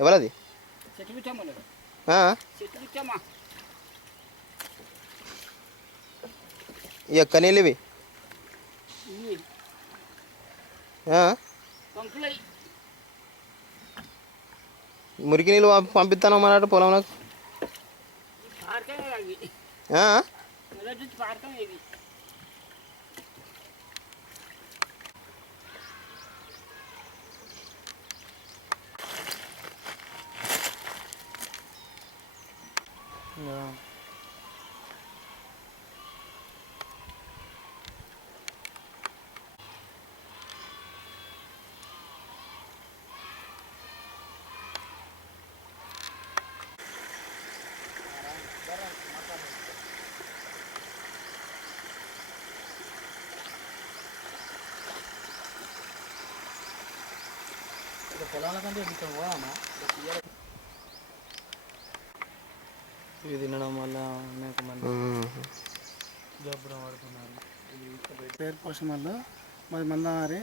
ఎవరది? ఈ యొక్క నీళ్ళు ఇవి మురికి నీళ్ళు పంపిస్తాను అన్నమాట పొలంలోకి. ఇవి తినడం వల్ల అనేక మంది జబ్బున పడుతున్నారు. పేరు పోషణ వల్ల మరి మందారి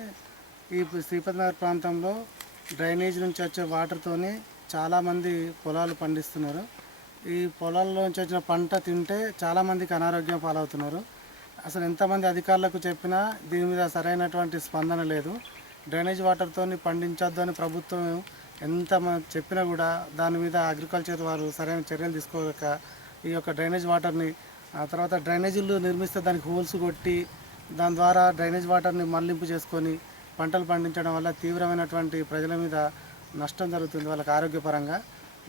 ఈ శ్రీపతి నగర్ ప్రాంతంలో డ్రైనేజ్ నుంచి వచ్చే వాటర్తోని చాలామంది పొలాలు పండిస్తున్నారు. ఈ పొలాల్లో నుంచి వచ్చిన పంట తింటే చాలామందికి అనారోగ్యం పాలవుతున్నారు. అసలు ఎంతమంది అధికారులకు చెప్పినా దీని మీద సరైనటువంటి స్పందన లేదు. డ్రైనేజ్ వాటర్తో పండించొద్దు అని ప్రభుత్వం ఎంత చెప్పినా కూడా దాని మీద అగ్రికల్చర్ వారు సరైన చర్యలు తీసుకోలేక ఈ యొక్క డ్రైనేజ్ వాటర్ని ఆ తర్వాత డ్రైనేజీలు నిర్మిస్తే దానికి హోల్స్ కొట్టి దాని ద్వారా డ్రైనేజ్ వాటర్ని మళ్లింపు చేసుకొని పంటలు పండించడం వల్ల తీవ్రమైనటువంటి ప్రజల మీద నష్టం జరుగుతుంది. వాళ్ళకి ఆరోగ్యపరంగా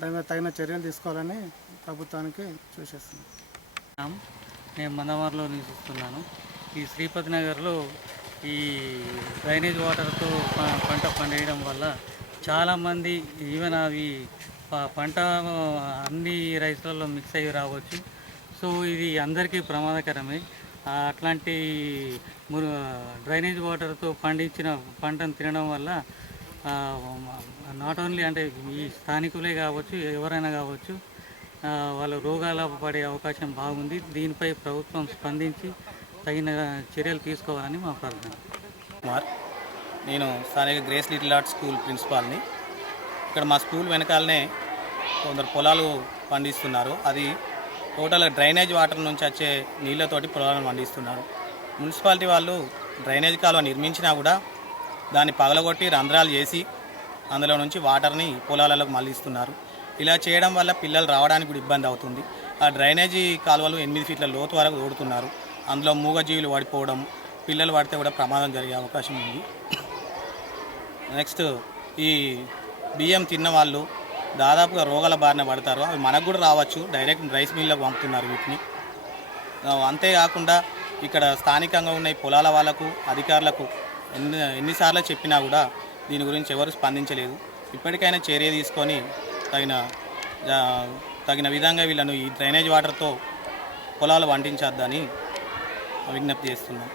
దాని మీద తగిన చర్యలు తీసుకోవాలని ప్రభుత్వానికి సూచిస్తున్నాం. నేను మందమర్లో నివసిస్తున్నాను. ఈ శ్రీపతి నగర్లో ఈ డ్రైనేజ్ వాటర్తో పంట పండియడం వల్ల చాలామంది ఈవెన్ అవి పంట అన్ని రైతులలో మిక్స్ అయ్యి రావచ్చు. సో ఇది అందరికీ ప్రమాదకరమే. అట్లాంటి డ్రైనేజ్ వాటర్తో పండించిన పంటను తినడం వల్ల నాట్ ఓన్లీ అంటే ఈ స్థానికులే కావచ్చు, ఎవరైనా కావచ్చు, వాళ్ళ రోగాల పడే అవకాశం బాగుంది. దీనిపై ప్రభుత్వం స్పందించి తగిన చర్యలు తీసుకోవాలని మా ప్రార్థన. కుమార్, నేను స్థానిక గ్రేస్ లిటిల్ ఆర్ట్ స్కూల్ ప్రిన్సిపాల్ని. ఇక్కడ మా స్కూల్ వెనకాలనే కొందరు పొలాలు పండిస్తున్నారు. అది టోటల్ డ్రైనేజ్ వాటర్ నుంచి వచ్చే నీళ్ళతోటి పొలాలను పండిస్తున్నారు. మున్సిపాలిటీ వాళ్ళు డ్రైనేజ్ కాలువ నిర్మించినా కూడా దాన్ని పగలగొట్టి రంధ్రాలు చేసి అందులో నుంచి వాటర్ని పొలాలకు మళ్ళిస్తున్నారు. ఇలా చేయడం వల్ల పిల్లలు రావడానికి కూడా ఇబ్బంది అవుతుంది. ఆ డ్రైనేజీ కాలువలు 8 ఫీట్ల లోతు వరకు తోడుతున్నారు. అందులో మూగజీవులు పడిపోవడం, పిల్లలు పడితే కూడా ప్రమాదం జరిగే అవకాశం ఉంది. నెక్స్ట్, ఈ బియ్యం తిన్న వాళ్ళు దాదాపుగా రోగాల బారిన పడతారు. అవి మనకు కూడా రావచ్చు. డైరెక్ట్ రైస్ మిల్లకు పంపుతున్నారు వీటిని. అంతేకాకుండా ఇక్కడ స్థానికంగా ఉన్న ఈ పొలాల వాళ్ళకు, అధికారులకు ఎన్నిసార్లు చెప్పినా కూడా దీని గురించి ఎవరు స్పందించలేదు. ఇప్పటికైనా చర్య తీసుకొని తగిన విధంగా వీళ్ళను ఈ డ్రైనేజ్ వాటర్తో పొలాలు పండించొద్దని విజ్ఞప్తి చేస్తున్నాం.